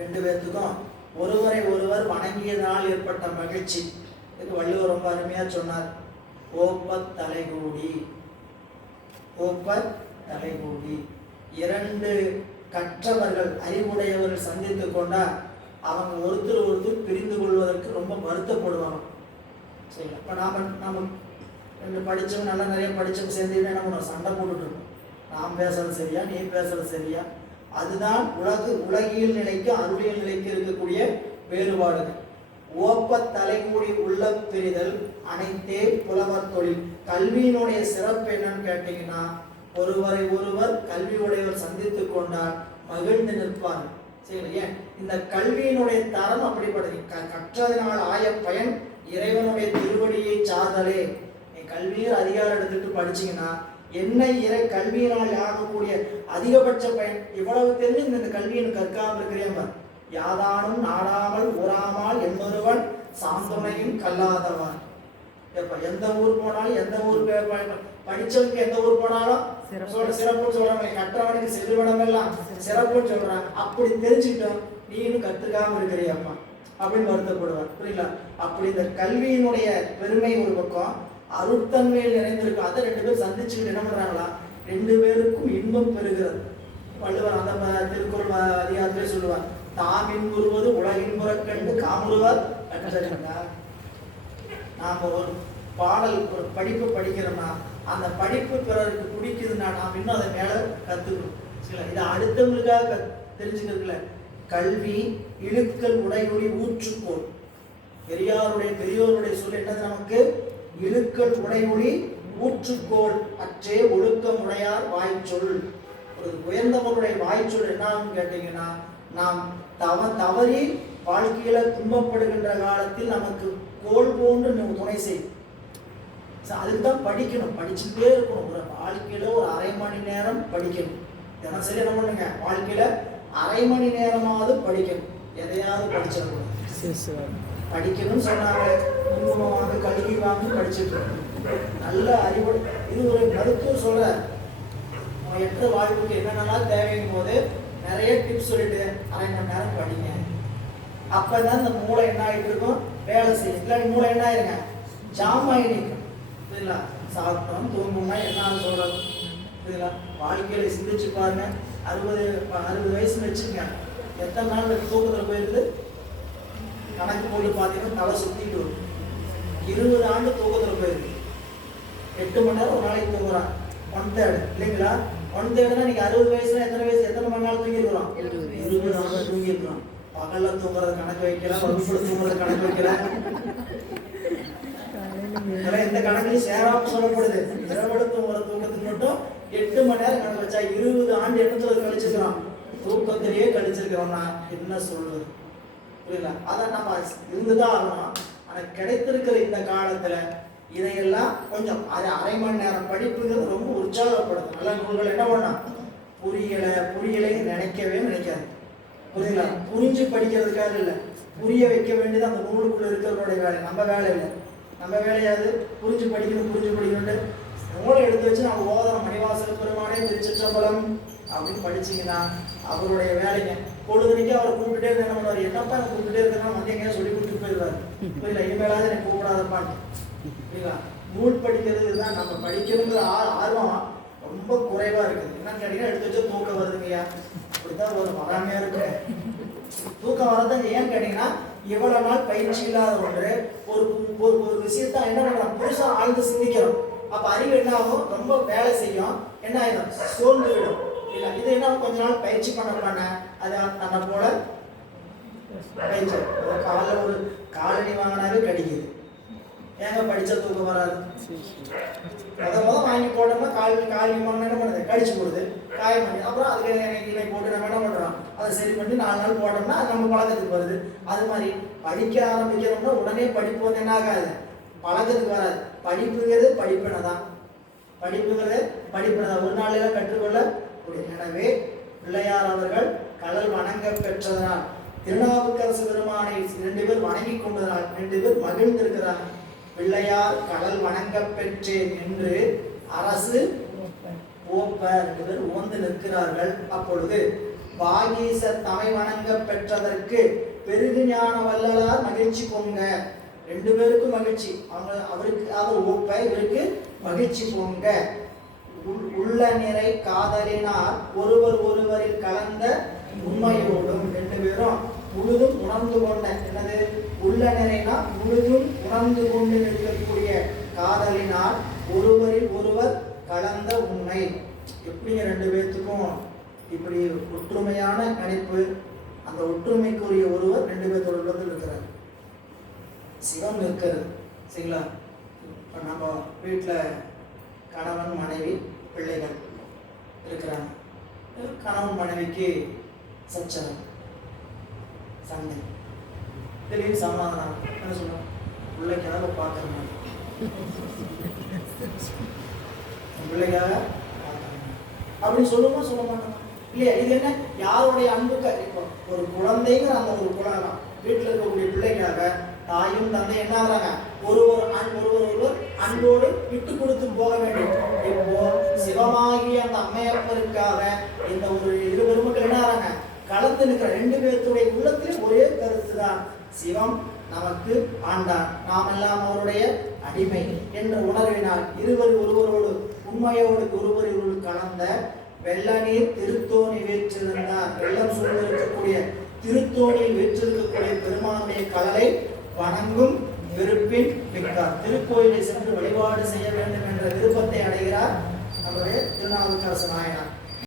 ரெண்டு பேர்த்துக்கும் ஒருவரை ஒருவர் வணங்கியதனால் ஏற்பட்ட மகிழ்ச்சி. இதுக்கு வள்ளுவர் ரொம்ப அருமையா சொன்னார். ஓப்பத் தலைகூடி, ஓப்பத் தலைகூடி. இரண்டு கற்றவர்கள் அறிவுடையவர்கள் சந்தித்து கொண்டா அவங்க ஒருத்தர் ஒருத்தர் பிரிந்து கொள்வதற்கு ரொம்ப வருத்தப்படுவாங்க. சரி, இப்போ நாம ரெண்டு படித்தவங்க நல்லா நிறைய படித்தவங்க சேர்ந்து நம்ம சண்டை போட்டுட்டு இருக்கோம். நாம் பேசுறது சரியா, நீ பேசுறது சரியா? அதுதான் உலகியல் நிலைக்கு அருளியல் நிலைக்கு இருக்கக்கூடிய வேறுபாடுகள். ஓப்ப தலைமூடி உள்ள பிரிதல் அனைத்தே புலவர் தொழில். கல்வியினுடைய சிறப்பு என்னன்னு கேட்டீங்கன்னா, ஒருவரை ஒருவர் கல்வி உடையவர் சந்தித்து கொண்டால் மகிழ்ந்து நிற்பார். சரி, ஏன் இந்த கல்வியினுடைய தரம் அப்படிப்பட்டது. கற்றதினால் ஆய பயன் இறைவனுடைய திருவடியை சார்தலே. கல்வியில் அதிகாரம் எடுத்துட்டு படிச்சீங்கன்னா என்ன கல்வியினால் ஆகக்கூடிய அதிகபட்ச பயன் இவ்வளவு தெரிஞ்சு இந்த கல்வியை கற்காமல் இருக்கிறேன். யாதானும் நாடாமல் ஊராமல் என்பொருவன் சாந்துணையும் கல்லாதவன். எந்த ஊர் போனாலும் எந்த ஊர் படிச்சவனுக்கு எந்த ஊர் போனாலும் சிறப்புன்னு சொல்றாங்க. கற்றவனுக்கு செல்வனம் எல்லாம் சிறப்புன்னு சொல்றாங்க. அப்படி தெரிஞ்சுக்கிட்டோம் நீ இன்னும் கற்றுக்காம இருக்கிறியப்பா அப்படின்னு வருத்தப்படுவார். புரியல? அப்படி இந்த கல்வியினுடைய பெருமை ஒரு பக்கம், அருட்தன்மையில் நிறைந்திருக்கும். அதை ரெண்டு பேரும் சந்திச்சுக்கிட்டு என்ன பண்றாங்களா, ரெண்டு பேருக்கும் இன்பம் பெறுகிறது. வள்ளுவர் அந்த திருக்குறள் அதிகாரத்திலே சொல்லுவார், தாமின் உருவது உலகின் புறக்கண்டு காமுறுவர் கற்றறிந்தார். நாம் ஒரு பாடல் ஒரு படிப்பு படிக்கிறோம்னா அந்த படிப்பு பிறருக்கு பிடிக்குதுன்னா நாம் இன்னும் அதை மேல கத்துக்கணும். சரி, இதை அடுத்தவங்களுக்காக தெரிஞ்சுக்கிறதுல கல்வி இழுக்கல் உடையொளி ஊற்றுக்கோள். பெரியோருடைய சொல் என்னது நமக்கு? இழுக்கல் உடையொளி ஊற்றுக்கோள் அற்றே ஒழுக்கம் உடையார் வாய்ச்சொல். ஒரு உயர்ந்தவர்களுடைய வாய்ச்சொல் என்னன்னு கேட்டீங்கன்னா, நாம் தவறி வாழ்க்கையில துன்பப்படுகின்ற காலத்தில் நமக்கு கோல் போன்று நம்ம துணை செய்யும். அதுக்கு தான் படிக்கணும், படிச்சுட்டே இருக்கணும். ஒரு வாழ்க்கையில ஒரு அரை மணி நேரம் படிக்கணும். தினசரி என்ன பண்ணுங்க, வாழ்க்கையில அரை மணி நேரமாவது படிக்கணும். எதையாவது படிச்சிடணும். படிக்கணும்னு சொன்னாங்க, குங்குமம் வாங்க கல்வி வாங்கி படிச்சுட்டு நல்ல அறிவு. இது ஒரு மருத்துவம் சொல்ற எட்ட வாழ்வுக்கு என்னென்னலாம் தேவைங்கும் போது நிறைய டிப்ஸ் சொல்லிட்டு அரை மணி நேரம் படிங்க. அப்பதான் இந்த மூளை என்ன ஆகிட்டு இருக்கும், வேலை செய்யும். இல்லாட்டி மூளை என்ன ஆயிருங்க, ஜாம் ஆகி நிற்கும். சரிங்களா? சாப்பிட்டோம் தூங்கணும்னா என்ன சொல்றது? சரிங்களா? வாழ்க்கையில சிந்திச்சு பாருங்க. 60 வயசுன்னு வச்சுங்க, எத்தனை நாள் தூக்கத்தில் போயிருக்குது கணக்கு போட்டு பார்த்தீங்கன்னா தலை சுத்திட்டு வரும். 20 ஆண்டு தூக்கத்தில் போயிருக்கு. 8 மணி நேரம் ஒரு நாளைக்கு தூங்குறான். 1/3 இல்லைங்களா? 1/3 நீங்க 60 வயசுல எத்தனை மணி நேரம் தூங்கிருக்கிறோம்? 20 ஆண்டு தூங்கிருக்கிறோம். பகல்ல தூங்குறது கணக்கு வைக்கலாம், வகுப்புல தூங்குறது கணக்கு வைக்கலாம். இந்த கணக்குலையும் சேராம சொல்லப்படுது. இரவோட தூங்குற தூக்கத்துக்கு மட்டும் 8 மணி நேரம் கணக்கு வச்சா 20 ஆண்டு எண்ணத்துல கழிச்சிருக்கிறோம். தூக்கத்திலேயே கழிச்சிருக்கிறோம்னா என்ன சொல்றது? புரியல? அதான் நம்ம இருந்துதான் ஆகணும். ஆனா கிடைத்திருக்கிற இந்த காலத்துல இதையெல்லாம் கொஞ்சம் அரை மணி நேரம் படிப்புங்கிறது ரொம்ப உற்சாகப்படுது. நல்ல நூல்கள் என்ன பண்ணா புரியலை நினைக்கவே நினைக்காது. புரியல? புரிஞ்சு படிக்கிறதுக்காக இல்லை, புரிய வைக்க வேண்டியது அந்த நூலுக்குள்ள இருக்கிறவருடைய வேலை. நம்ம வேலை இல்லை. நம்ம வேலையாது புரிஞ்சு படிக்கணும்னு நூலை எடுத்து வச்சு நம்ம ஓதனம். மணிவாசல் பெருமானே திருச்சிற்றம்பலம் அப்படின்னு படிச்சீங்கன்னா அவருடைய வேலைங்க. பொழுதுனைக்கு அவரை கூப்பிட்டுட்டே இருக்க என்ன பண்ணுவார், என்னப்பா எனக்கு கூப்பிட்டுட்டே இருக்கிறதா வந்து எங்கேயா சொல்லி கொடுத்துட்டு போயிடுவார். புரியல? இனிமேலாவது எனக்கு கூப்பிடாதப்பான்னு. புரியல? நூல் படிக்கிறது தான் நம்ம படிக்கணுங்கிற ஆர்வம் ரொம்ப குறைவா இருக்குது. என்னன்னு கேட்டீங்கன்னா, எடுத்து வச்சா தூக்கம் வருதுங்கய்யா, அப்படித்தான் வரும். வராமையா இருக்கு. தூக்கம் வரதான் ஏன்னு கேட்டீங்கன்னா, இவ்வளவு நாள் பயிற்சி இல்லாத ஒன்று ஒரு விஷயத்த என்ன பண்றோம், புதுசா ஆழ்ந்து சிந்திக்கிறோம். அப்ப அறிவு என்ன ஆகும், ரொம்ப வேலை செய்யும். என்ன ஆயிடும், சோர்ந்து விடும். இல்ல இது என்ன, கொஞ்ச நாள் பயிற்சி பண்ண அது நம்ம போல பயிற்சி. காலைல ஒரு காலனி வாங்கினாவே கடிக்குது. ஏங்க படிச்சா தூக்கம் வராது? முதல் வாங்கி போட்டோம்னா காலனி வாங்கினா என்ன பண்ணுது, கடிச்சு போடுது, காயம் பண்ணி. அப்புறம் அதுக்கு இணை போட்டு நம்ம என்ன பண்றோம், அதை சரி பண்ணி 4 நாள் போட்டோம்னா அது நம்ம பழக்கத்துக்கு வருது. அது மாதிரி படிக்க ஆரம்பிக்கிறோம்னா உடனே படிப்பு வந்து என்ன ஆகாது, பழக்கத்துக்கு வராது. படிப்புங்கிறது படிப்பினை தான். ஒரு நாளில் கற்றுக்கொள்ள முடியும். எனவே பிள்ளையார் அவர்கள் கடல் வணங்க பெற்றதனால், திருநாவுக்கரசு பெருமானை 2 பேர் வணங்கி கொண்டதனால் 2 பேர் மகிழ்ந்திருக்கிறார். பிள்ளையார் கடல் வணங்க பெற்றேன் என்று அரசு ஓப்ப 2 பேர் உவந்து நிற்கிறார்கள். அப்பொழுது வாகீச தமை வணங்க பெற்றதற்கு பெருகு ஞான வல்லலார் மகிழ்ச்சி பொங்க. ரெண்டு பேருக்கும் மகிழ்ச்சி. அவருக்கு ஒப்ப, இவருக்கு மகிழ்ச்சி பொங்க. உள்ள நிறை காதலினார் ஒருவர் ஒருவரில் கலந்த உண்மையோடும். ரெண்டு பேரும் முழுதும் உணர்ந்து கொண்ட, என்னது உள்ள நிறைனா முழுதும் உணர்ந்து கொண்டு இருக்கக்கூடிய காதலினார் ஒருவரில் ஒருவர் கலந்த உண்மை. எப்படிங்க ரெண்டு பேர்த்துக்கும் இப்படி ஒற்றுமையான கணிப்பு? அந்த ஒற்றுமைக்குரிய ஒருவர் ரெண்டு பேர்த்தோட உள்ளத்தில் இருக்கிறார். சிவம் இருக்கிறது. சரிங்களா? இப்போ நம்ம வீட்டில் கணவன் மனைவி பிள்ளைகள் இருக்கிறாங்க. கணவன் மனைவிக்கு சச்சரவு, சண்டை, திடீர்னு சமாதானம். என்ன சொல்லுவோம்? பிள்ளைக்காக பார்க்குறேன், பிள்ளைக்காக அப்படின்னு சொல்லுவோமா சொல்ல மாட்டோம் இல்லையா? இது என்ன, யாருடைய அன்புக்கு? இப்போ ஒரு குழந்தைங்கிற அந்த ஒரு குழந்தை வீட்டில் இருக்கக்கூடிய பிள்ளைக்காக தாயும் தந்தை என்ன ஆகுறாங்க? ஒருவர் அன்போடு விட்டு கொடுத்து போக வேண்டும். இப்போ சிவமாகிய அந்த அம்மையப்பருக்காக இந்த ஒரு இரு பெருமக்கள் என்ன ஆகிறாங்க? கலந்து நிற்கிற ரெண்டு பேர்த்துடைய உள்ளத்திலும் ஒரே கருத்து தான். சிவம் நமக்கு ஆண்டான், நாம் எல்லாம் அவருடைய அடிமை என்ற உணர்வினால் இருவர் ஒருவரோடு உண்மையோடு ஒருவர் கலந்த வெள்ள நீர் திருத்தோணி வீற்றிருந்தார். வெள்ளம் சூழ்ந்திருக்கக்கூடிய திருத்தோணியில் வீற்றிருக்கக்கூடிய பெருமானுடைய கடலை வணங்கும் விருப்பின் மிக்கார். திருக்கோயிலை சென்று வழிபாடு செய்ய வேண்டும் என்ற விருப்பத்தை அடைகிறார் நம்முடைய திருநாவுக்கரசு நாயனார்.